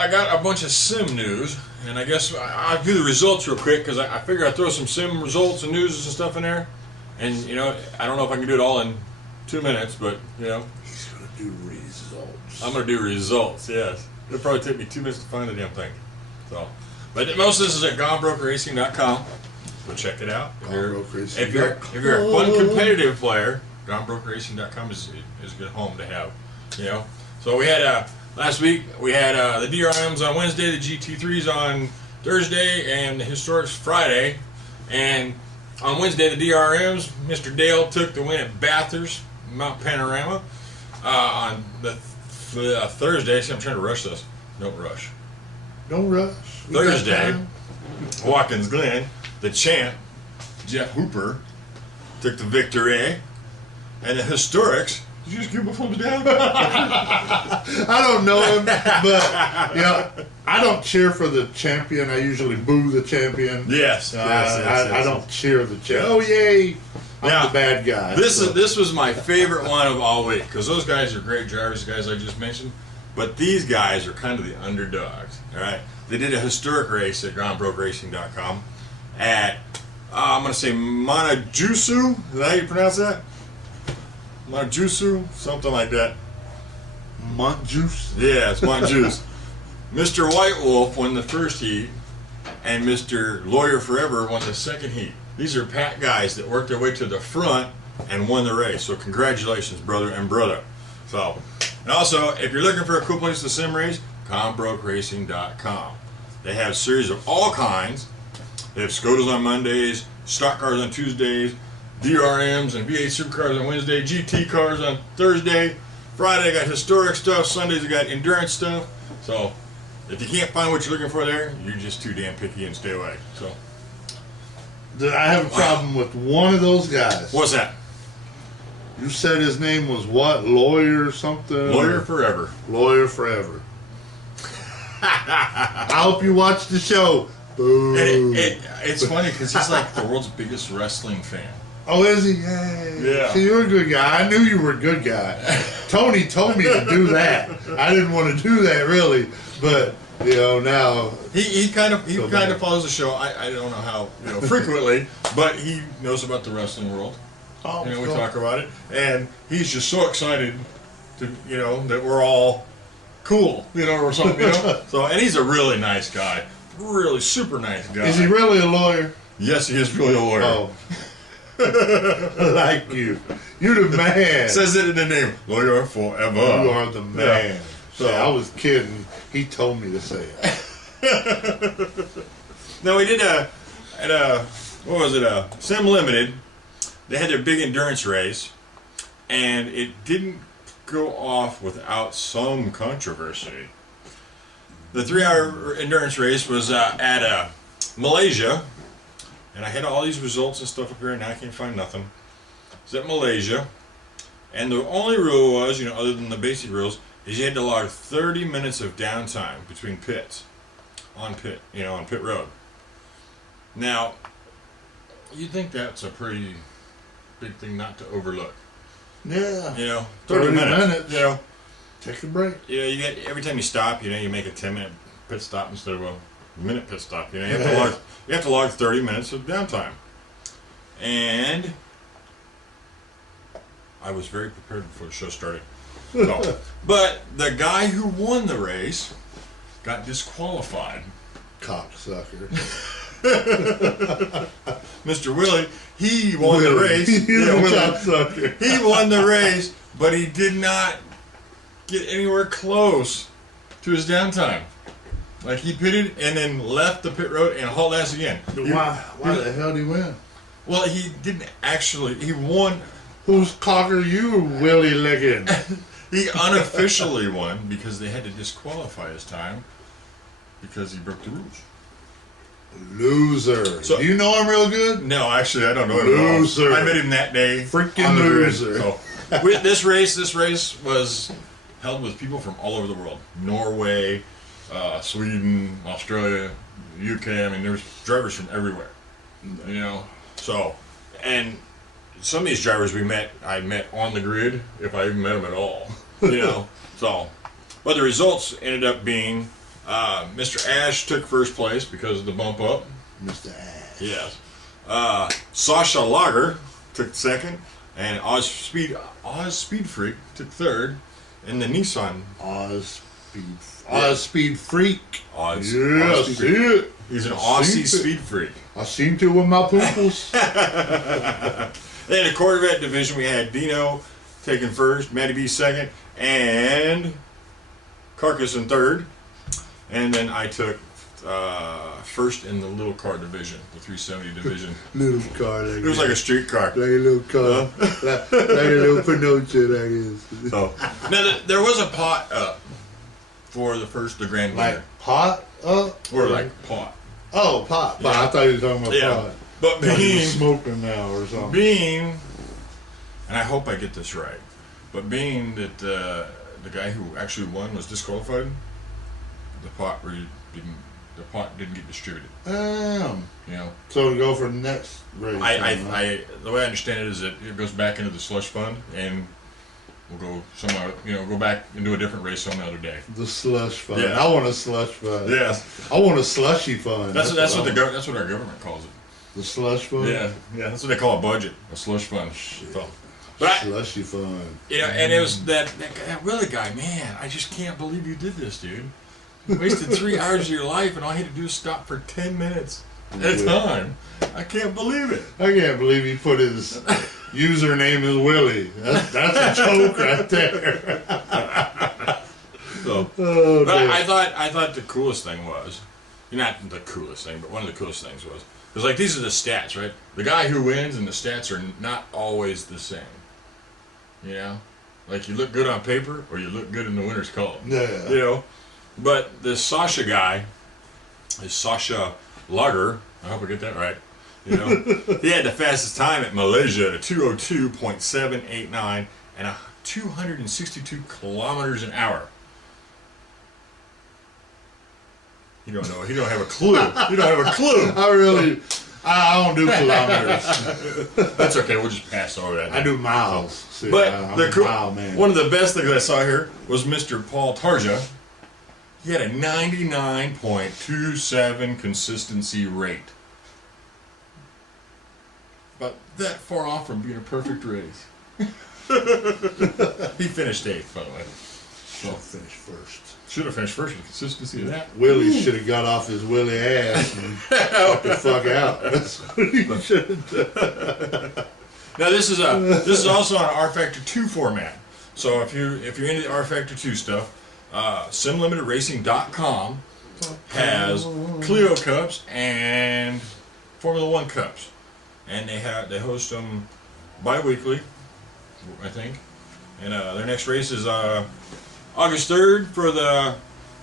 I got a bunch of sim news, and I guess I'll do the results real quick because I figure I'd throw some sim results and news and stuff in there. And, I don't know if I can do it all in 2 minutes, but, He's going to do results. I'm going to do results, yes. It'll probably take me 2 minutes to find the damn thing. So, but most of this is at GoneBrokeRacing.com. Go check it out. If you're a fun competitive player, GoneBrokeRacing.com is a good home to have. So we had last week we had the DRMs on Wednesday, the GT3s on Thursday, and the Historics Friday. And on Wednesday, the DRMs, Mr. Dale took the win at Bathurst, Mount Panorama. On the Thursday, see, I'm trying to rush this. Don't rush. Don't rush. Thursday, Watkins Glen, the champ, Jeff Hooper, took the victory. And the Historics, did you just give a thumbs down? I don't know him, but I don't cheer for the champion. I usually boo the champion. Yes. I don't cheer the champion. Oh yay! I'm the bad guy. This was my favorite one of all week because those guys are great drivers, the guys I just mentioned. But these guys are kind of the underdogs. All right, they did a historic race at GoneBrokeRacing.com at I'm going to say Montjuice. Is that how you pronounce that? Montjuice, something like that. Montjuice? Yeah, it's Montjuice. Mr. White Wolf won the first heat, and Mr. Lawyer Forever won the second heat. These are pack guys that worked their way to the front and won the race. So congratulations, brother and brother. So, and also, if you're looking for a cool place to sim race, GoneBrokeRacing.com. They have a series of all kinds. They have Skodas on Mondays, stock cars on Tuesdays, DRMs and V8 supercars on Wednesday, GT cars on Thursday, Friday I got historic stuff, Sundays I got endurance stuff. So if you can't find what you're looking for there, you're just too damn picky and stay away. So I have a problem with one of those guys. What's that? You said his name was what? Lawyer something? Lawyer Forever. Lawyer Forever. I hope you watch the show. Boo. It's funny because he's like the world's biggest wrestling fan. Oh, is he? Yay. Yeah. See, you're a good guy. I knew you were a good guy. Tony told me to do that. I didn't want to do that really, but now he kind of follows the show. I don't know how frequently, but he knows about the wrestling world. Oh, we talk about it, and he's just so excited to that we're all cool, or something, So, and he's a really nice guy, really super nice guy. Is he really a lawyer? Yes, he is really a lawyer. Oh. Like you. You're the man. Says it in the name. Lawyer Forever. You are the man. Yeah. So I was kidding. He told me to say it. No, we did a Sim Limited. They had their big endurance race, and it didn't go off without some controversy. The 3-hour endurance race was at Malaysia. And I had all these results and stuff up here, and now I can't find nothing. It's at Malaysia. And the only rule was, other than the basic rules, is you had to log 30 minutes of downtime between pits. On pit road. Now, you'd think that's a pretty big thing not to overlook. Yeah. 30 minutes. Take a break. You get, every time you stop, you make a 10-minute pit stop instead of a minute pit stop. You have to log 30 minutes of downtime. And I was very prepared before the show started. So, but the guy who won the race got disqualified. Cocksucker. Mr. Willie, he won the race. Cocksucker. He won the race, but he did not get anywhere close to his downtime. Like, he pitted and then left the pit road and hauled ass again. Why the hell did he win? Well, he didn't actually. He won. Whose cock are you, Willie Liggin? He unofficially won because they had to disqualify his time because he broke the rules. Loser. So, do you know him real good? No, actually, I don't know him Loser. at all. I met him that day. Freaking loser. So, this race was held with people from all over the world. Norway, Sweden, Australia, UK. I mean, there was drivers from everywhere. So, and some of these drivers I met on the grid, if I even met them at all. So, but the results ended up being Mr. Ash took first place because of the bump up. Mr. Ash. Yes. Sasha Lager took second, and Oz Speed Freak took third, and the Nissan Oz Speed Freak. Oz. Yeah, Oz I Speed see Freak. it. He's an I Aussie seen it. speed freak. I seen to with my pooples. In the Corvette division, we had Dino taking first, Matty B second, and Carcass in third. And then I took first in the little car division, the 370 division. Little car. Like It was like a street car. like a little car. like a little Pinocchio, I guess. So now there was a pot up for the grand winner, Like pot up? or like pot. Oh, pot. Yeah. I thought you were talking about Yeah, pot. but Like he was being smoking now or something. being, and I hope I get this right, but being that the guy who actually won was disqualified, the pot didn't get distributed. You know, So to go for the next race. the way I understand it is that it goes back into the slush fund, and we'll go somewhere, go back and do a different race some other day. The slush fund. Yeah. I want a slush fund. Yes, I want a slushy fund. that's what I our want. government calls it. The slush fund? Yeah, that's what they call a budget, a slush fund. So, but Slushy fund. and it was that Willie guy, man, I just can't believe you did this, dude. You wasted 3 hours of your life, and all you had to do is stop for 10 minutes at a time. I can't believe it. I can't believe he put his username as Willie. That's a joke right there. So, Oh, but dear. I thought the coolest thing was, not the coolest thing, but one of the coolest things was like these are the stats, right? The guy who wins and the stats are not always the same. You know, like you look good on paper or you look good in the winner's column. Yeah. You know, but the Sasha guy is Sasha Lager. I hope I get that right. You know, he had the fastest time at Malaysia at 202.789 and 262 kilometers an hour. You don't know. You don't have a clue. You don't have a clue. I don't do kilometers. That's okay. We'll just pass over that. I do miles. See, But I'm a mile man. one of the best things I saw here was Mr. Paul Tarja. He had a 99.27 consistency rate. But that far off from being a perfect race. He finished 8th, by the way. So Finish first. should have finished first with consistency of that. Willie should have got off his Willie ass and got the fuck out. That's what he should have done. Now this is also on R Factor 2 format. So if you're into the R Factor 2 stuff, SimLimitedRacing.com has Clio Cups and Formula One Cups, and they host them bi-weekly, I think. And their next race is August 3rd for the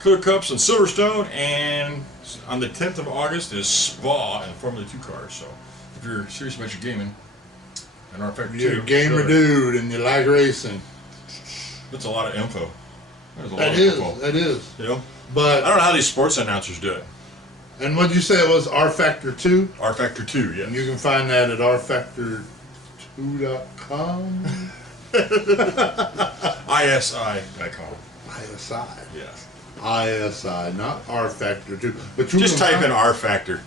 Clio Cups in Silverstone, and on the 10th of August is Spa and Formula 2 cars. So if you're serious about your gaming, and R Factor 2, You're a gamer sure. dude and you like racing. That's a lot of info. There's a lot That of is. info. That is. You know, I But, don't know how these sports announcers do it. and what'd you say it was? R Factor 2? R Factor 2, yes. And you can find that at rfactor2.com. ISI.com. ISI. Yes. ISI, not R Factor 2. But you Just can type find- in R Factor.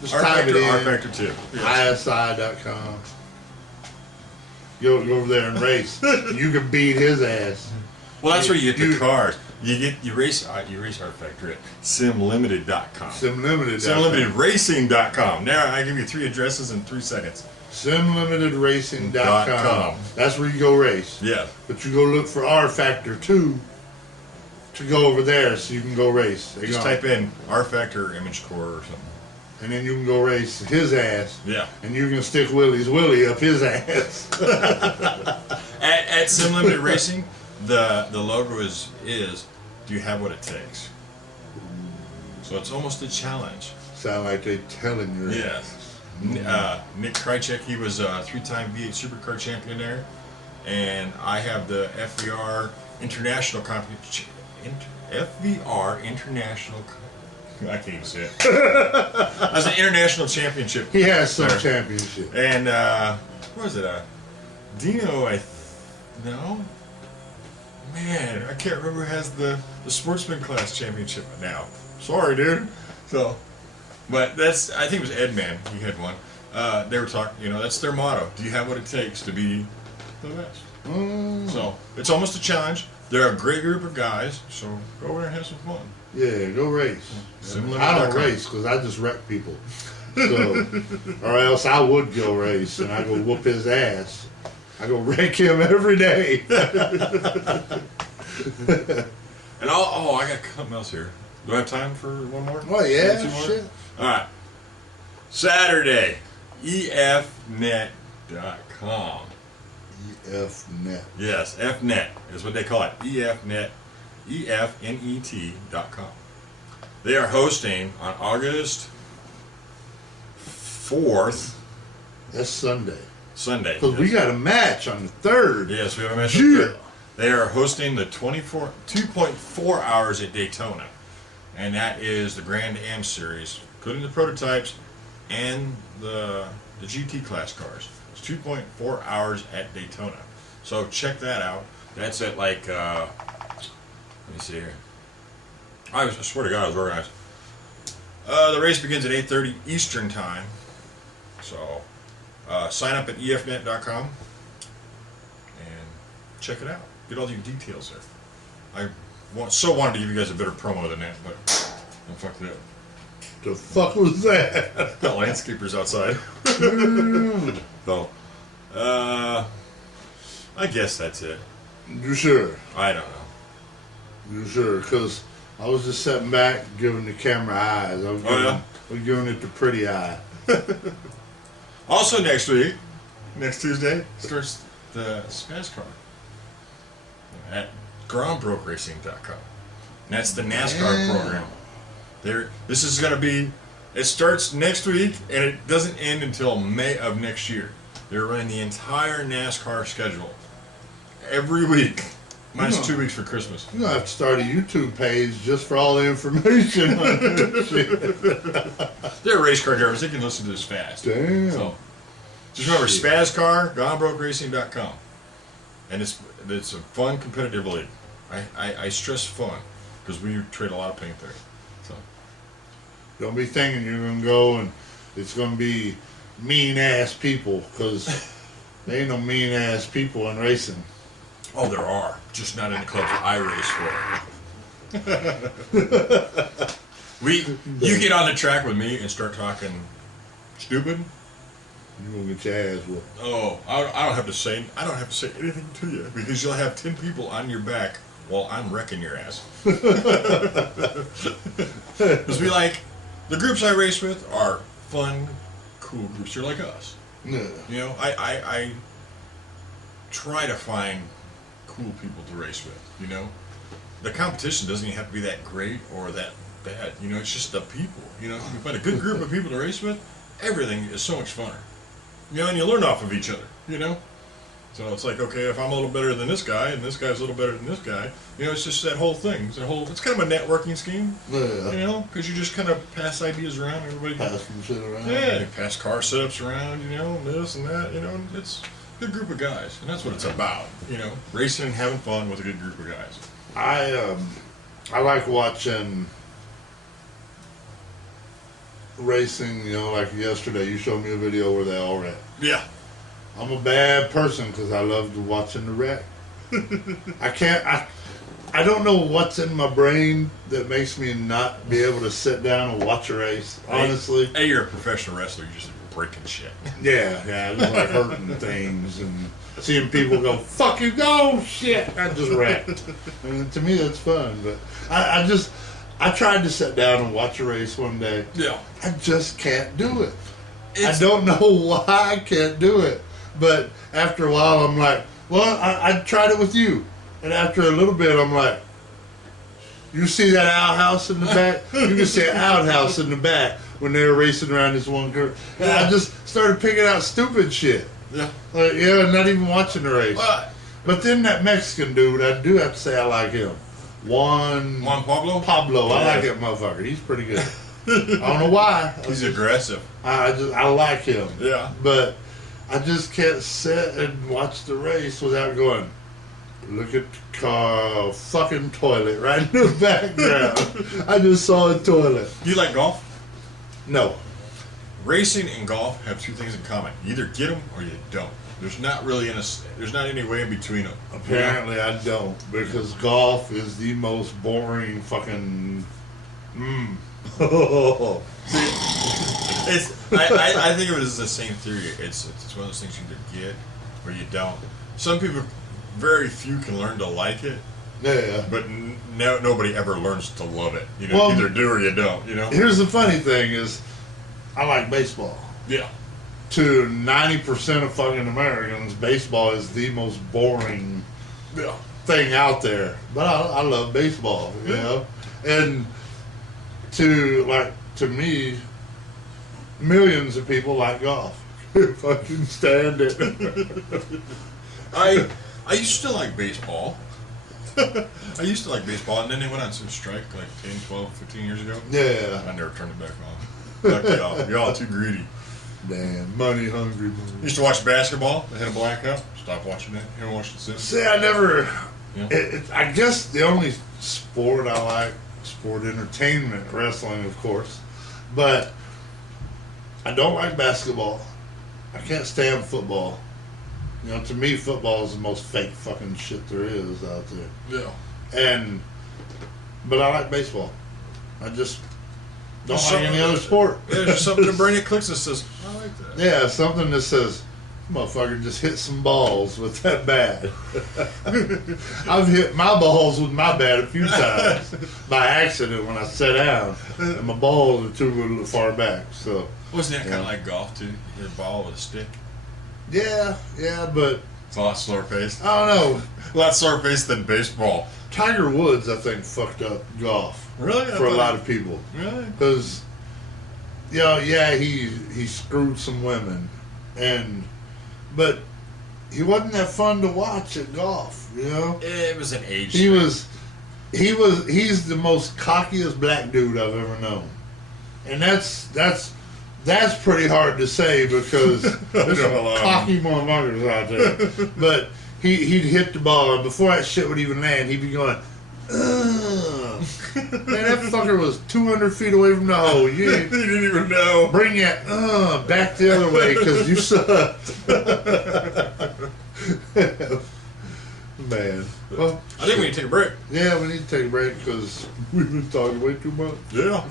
Just R type Factor, it in. R Factor 2. Yes. ISI.com. Go over there and race. You can beat his ass. Well, that's where you get the You- cars. You race R Factor at SimLimited.com. SimLimited. SimLimitedRacing.com. Now I give you 3 addresses in 3 seconds. SimLimitedRacing.com. .com. That's where you go race. Yeah. But you go look for R Factor 2 to go over there so you can go race. Just type in R Factor Image Core or something. And then you can go race his ass. Yeah. And you can stick Willie's Willie up his ass. At Sim Limited Racing, the logo is do you have what it takes? So it's almost a challenge. Sound like they telling you. Yes. Nick Krychek, he was a 3-time V8 Supercar champion there, and I have the FVR International Competition. FVR International. I can't even say it. That's an international championship. He has some there. championship. And what was it? Dino, no. Man, I can't remember who has the the Sportsman Class Championship now. Sorry, dude. So, but I think it was Edman. He had one. They were talking, that's their motto. Do you have what it takes to be the best? So, it's almost a challenge. They're a great group of guys, so go over there and have some fun. Yeah, go race. Similar I don't to race because I just wreck people. So, or else I would go race and I go whoop his ass. I go wreck him every day. And I got something else here. Do I have time for one more? Oh yeah, Two more? shit. All right. Saturday, efnet.com. EFNet. Yes, FNet is what they call it. EFNet, EFNET.com. They are hosting on August 4th. That's Sunday. Sunday. Because we got a match on the 3rd. Yes, we have a match. Yeah. They are hosting the 2.4 hours at Daytona. And that is the Grand Am Series, including the prototypes and the GT class cars. It's 2.4 hours at Daytona. So check that out. That's at let me see here. I swear to God I was organized. The race begins at 8:30 Eastern Time. So sign up at efnet.com and check it out. Get all your details there. I wanted to give you guys a better promo than that, but I fucked it up. The fuck was that? Got landscapers outside. So, I guess that's it. You sure? I don't know. You sure? Because I was just sitting back giving the camera eyes. I was giving it the pretty eye. Also next week, next Tuesday, starts the SPASCAR at groundbrokeracing.com. And that's the NASCAR program. This is going to be, it starts next week and it doesn't end until May of next year. They're running the entire NASCAR schedule every week, minus 2 weeks for Christmas. You're going to have to start a YouTube page just for all the information on this shit. They're race car drivers. They can listen to this fast. Damn. So, just remember, SPASCAR, groundbrokeracing.com. And it's a fun, competitive league. I stress fun, because we trade a lot of paint there. So Don't be thinking you're going to go and it's going to be mean-ass people, because there ain't no mean-ass people in racing. Oh, there are. Just not in the clubs I race for. You get on the track with me and start talking stupid. You're going to get your ass whooped. Oh, I don't have to say anything to you, because you'll have 10 people on your back while I'm wrecking your ass. Because the groups I race with are fun, cool groups. They're like us. Yeah. I try to find cool people to race with. The competition doesn't even have to be that great or that bad. It's just the people. If you find a good group of people to race with, everything is so much funner. And you learn off of each other. So it's like, okay, if I'm a little better than this guy and this guy's a little better than this guy, it's just that whole thing. It's kind of a networking scheme. Yeah. Because you just kind of pass ideas around. Everybody Pass some shit around. Yeah, you pass car setups around, this and that, and it's a good group of guys, and that's what it's about, racing and having fun with a good group of guys. I like watching racing, like yesterday you showed me a video where they all wreck. Yeah. I'm a bad person because I love watching the wreck. I don't know what's in my brain that makes me not be able to sit down and watch a race, honestly. Hey, you're a professional wrestler, you're just breaking shit. Yeah, I just like hurting things and seeing people go, fuck you, go, shit. I just wrecked. And to me, that's fun, but I tried to sit down and watch a race one day. Yeah. I just can't do it. I don't know why I can't do it. But after a while, I'm like, well, I tried it with you. And after a little bit, I'm like, you see that outhouse in the back? You can see an outhouse in the back when they were racing around this one curve. And I just started picking out stupid shit. Yeah. Not even watching the race. But then that Mexican dude, I do have to say I like him. Juan Pablo? Pablo, I like that motherfucker. He's pretty good. I don't know why. He's aggressive. I like him. Yeah. But I just can't sit and watch the race without going, Look at the car, fucking toilet right in the background. I just saw a toilet. Do you like golf? No. Racing and golf have two things in common. You either get them or you don't. There's not really there's not any way in between them. Apparently I don't, because golf is the most boring fucking. I think of it as the same theory. It's one of those things you either get or you don't. Some people, very few, can learn to like it. Yeah. But nobody ever learns to love it. You know, Well, either do or you don't. You know. Here's the funny thing is, I like baseball. Yeah. To 90% of fucking Americans, baseball is the most boring thing out there. But I love baseball, you know? And to me, millions of people like golf. Fucking stand it. I used to like baseball. I used to like baseball, and then they went on some strike like 10, 12, 15 years ago. Yeah. I never turned it back on. Fuck y'all. Y'all too greedy. Damn, money hungry. Used to watch basketball. They had a blackout. Stop watching that. You ever watched it since? See, I never. Yeah. I guess the only sport I like, sport entertainment, wrestling, of course, but I don't like basketball. I can't stand football. You know, to me, football is the most fake fucking shit there is out there. Yeah. But I like baseball. I just don't There's like any other sport. Yeah, there's something in the brain that clicks that says, I like that. Yeah, something that says, motherfucker, just hit some balls with that bat. I've hit my balls with my bat a few times by accident when I sat down, and my balls are too far back. So Wasn't that kind of like golf, too? You hit a ball with a stick. yeah, but It's a lot slower paced. I don't know. A lot slower paced than baseball. Tiger Woods, I think, fucked up golf Really? for a lot of people. Really? Because, you know, yeah, he screwed some women, but he wasn't that fun to watch at golf. You know, It was an age He's the most cockiest black dude I've ever known, and that's pretty hard to say because there's some cocky motherfuckers out there. But he'd hit the ball, and before that shit would even land, he'd be going, ugh. Man, that fucker was 200 feet away from the hole. You didn't even know. bring that back the other way because you sucked. Man. Well, I think we need to take a break. yeah, we need to take a break because we've been talking way too much. Yeah.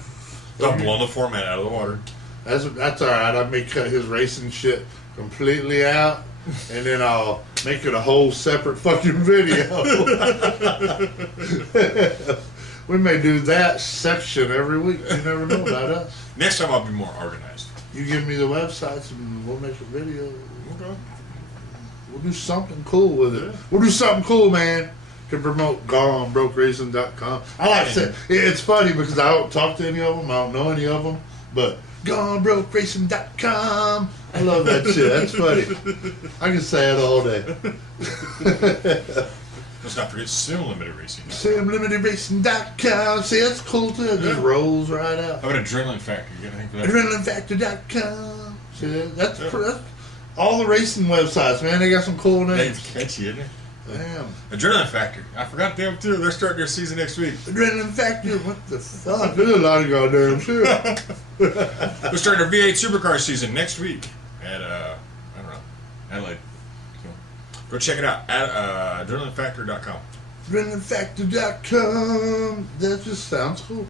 Stop blowing the format out of the water. That's all right. I may cut his racing shit completely out, and then I'll make it a whole separate fucking video. We may do that section every week. You never know about us. Next time I'll be more organized. You give me the websites, and we'll make a video. Okay. We'll do something cool with it. We'll do something cool, man, to promote GoneBrokeRacing.com. I like to say, it's funny because I don't talk to any of them. I don't know any of them. But GoneBrokeRacing.com. I love that shit. That's funny. I can say it all day. Let's not forget Sim Limited Racing. SamLimitedRacing.com. See, that's cool too. It just rolls right out. How about Adrenaline Factor? You got anything for that? AdrenalineFactor.com. See, that's all the racing websites, man. They got some cool names. It's catchy, isn't it? Damn. Adrenaline Factor. I forgot them too. They're starting their season next week. Adrenaline Factor. What the fuck? There's a lot of goddamn shit. We're starting our V8 Supercar season next week at I don't know, Adelaide. So go check it out at AdrenalineFactor.com. AdrenalineFactor.com. That just sounds cool.